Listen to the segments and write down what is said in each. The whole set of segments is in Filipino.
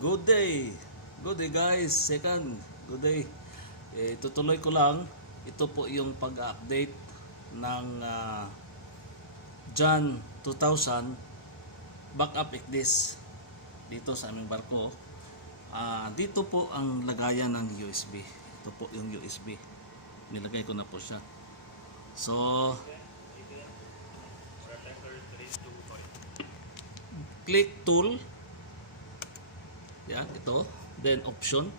Good day. Good day guys. Second, good day. Tutuloy ko lang. Ito po yung pag-update ng Jan 2000 backup ECDIS dito sa aming barko. Dito po ang lagayan ng USB. Ito po yung USB. Nilagay ko na po siya. So, click tool. Yan, ito. Then option.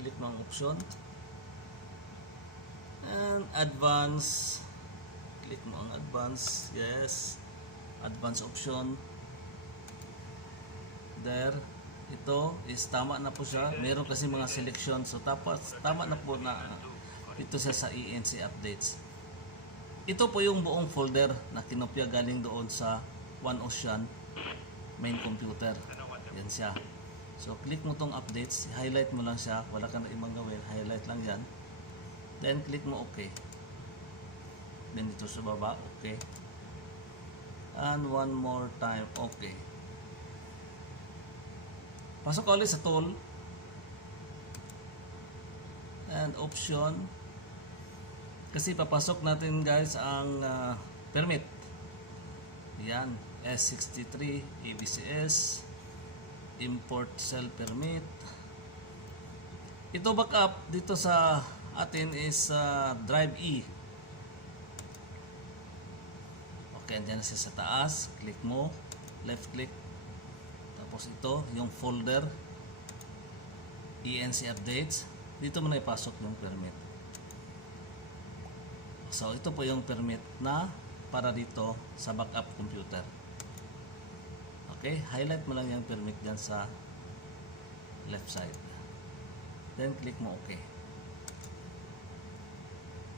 Click mo ang option. And advance. Click mo ang advance. Yes. Advance option. There. Ito is tama na po siya. Meron kasi mga selection. So tapos tama na po na ito siya sa ENC updates. Ito po yung buong folder na kinopya galing doon sa One Ocean main computer. Yan siya. So click mo tong updates, highlight mo lang siya, wala ka na ibang gawin, highlight lang yan. Then click mo OK. Then dito sa baba, OK. And one more time, OK. Pasok ka ulit sa tool. And option. Kasi papasok natin guys ang permit. Yan, S63, ABCS, import cell permit. Ito backup dito sa atin is drive E. Okay, andyan na siya sa taas. Click mo, left click. Tapos ito, yung folder ENC updates. Dito mo na ipasok yung permit. So ito po yung permit na para dito sa backup computer. Okay, highlight mo lang yung permit dyan sa left side. Then click mo OK.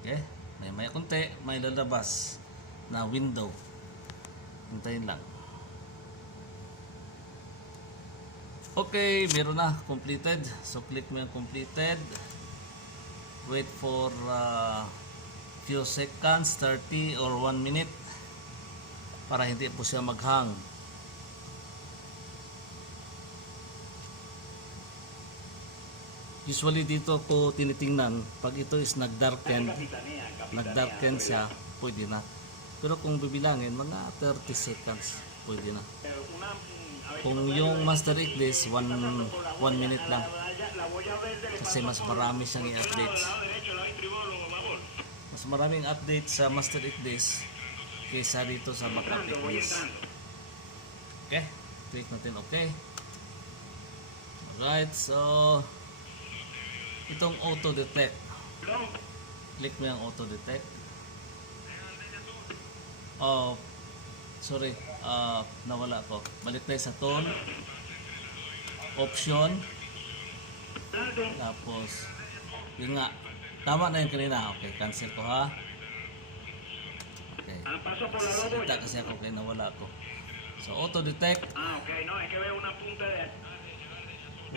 Okay, may konti, may lalabas na window. Hintayin lang. Okay, meron na, completed. So click mo yung completed. Wait for few seconds, 30 or 1 minute para hindi po siya maghang. Usually dito ko tinitingnan pag ito is nagdarken siya, pwede na. Pero kung bibilangin, mga 30 seconds pwede na. Kung yung master ECDIS 1 minute lang, kasi mas marami siyang i-updates. Mas maraming update sa master ECDIS kaysa dito sa backup ECDIS. Okay, click natin OK. Alright, so itong auto detect, click mo yung auto detect. Oh, sorry, nawala ko. Balik tayo sa tool, option, tapos yun nga, tama na yung kanina. Okay, cancel ko ha. Okay, salita kasi ako kaya nawala ko. So auto detect,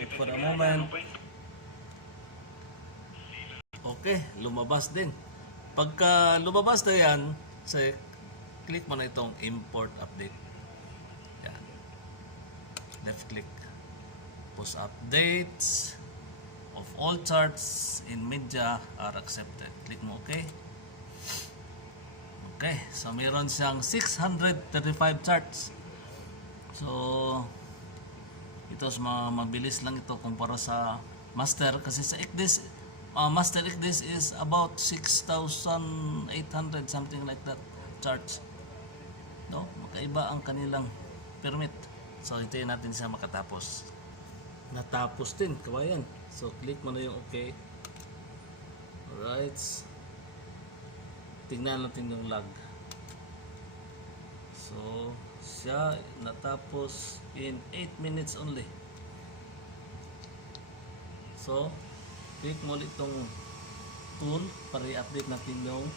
wait for a moment. Okay, lumabas din. Pagka lumabas na yan, click mo na itong import update. Yan. Left click. Post updates of all charts in media are accepted. Click mo OK. Okay, so meron siyang 635 charts. So ito mabilis lang ito kumpara sa master, kasi sa ECDIS master ECDIS is about 6,800 something like that charts. No, magkaiba ang kanilang permit. So hintayin natin siya makatapos. Natapos din, kawayan. So click mo na yung OK. Alright, tingnan natin yung log. So siya natapos in 8 minutes only. So click mo ulit itong tool para i-update natin yung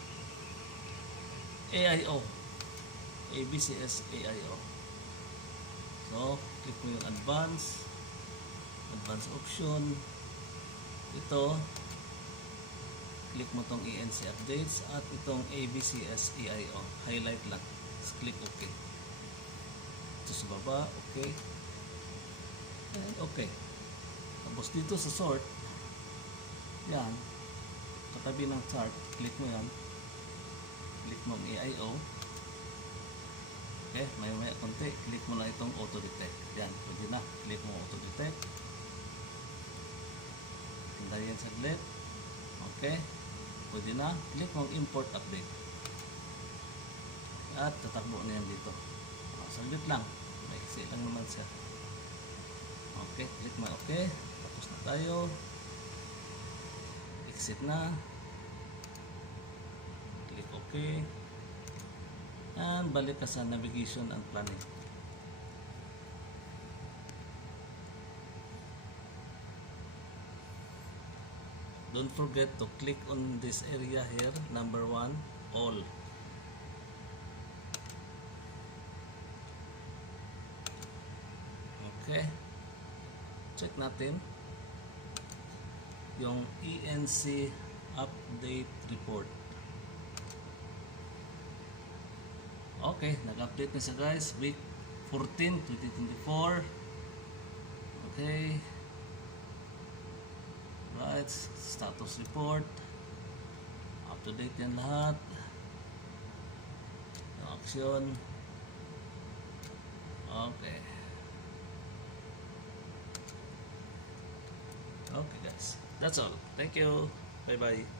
AIO, ABCS AIO. So click mo yung advance option. Ito, click mo tong ENC updates at itong ABCS AIO, highlight lang. Click OK. Ito sa baba, OK. Okay. Tapos dito sa sort, yan, katabi ng chart, click mo yan. Click mo ang AIO. Okay, maya konti, click mo na itong auto detect. Yan, pwede na. Click mo auto detect. Hintayin saglit. Okay, pwede na. Click mo import update. At tatakbo na yan dito. Saglit lang. Maiksi lang naman siya. Okay, click mo okay. Tapos na tayo. Exit na. Click okay. And balik ka sa navigation and planning. Don't forget to click on this area here, number 1, all. Okay. Check natin yung ENC update report. Okay, nag-update na siya guys. Week 14, 2024. Okay. Right, status report. Up to date yan lahat. Yung action. Okay. Okay guys. That's all. Thank you. Bye bye.